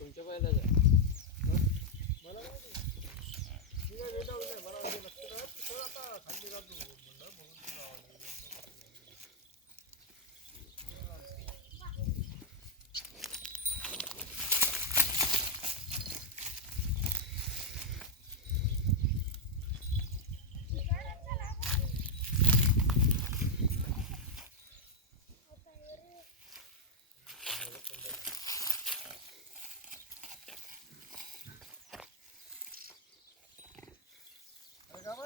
तुमच्या पहिला जा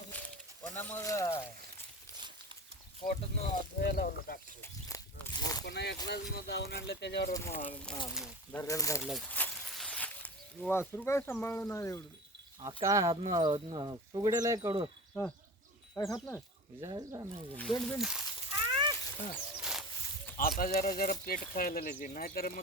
पुन्हा मग कोर्टात धुया लावलं टाकतो. मग पुन्हा एकदाच मग जाऊन आणलं त्याच्यावर धरलेलं धरलं वासरू काय सांभाळलं नाही एवढं? काय हात न सुगडेला कडू. हा. काय खात नाही? पेंट पेंट आता जरा जरा पेट खायला लागते नाहीतर मग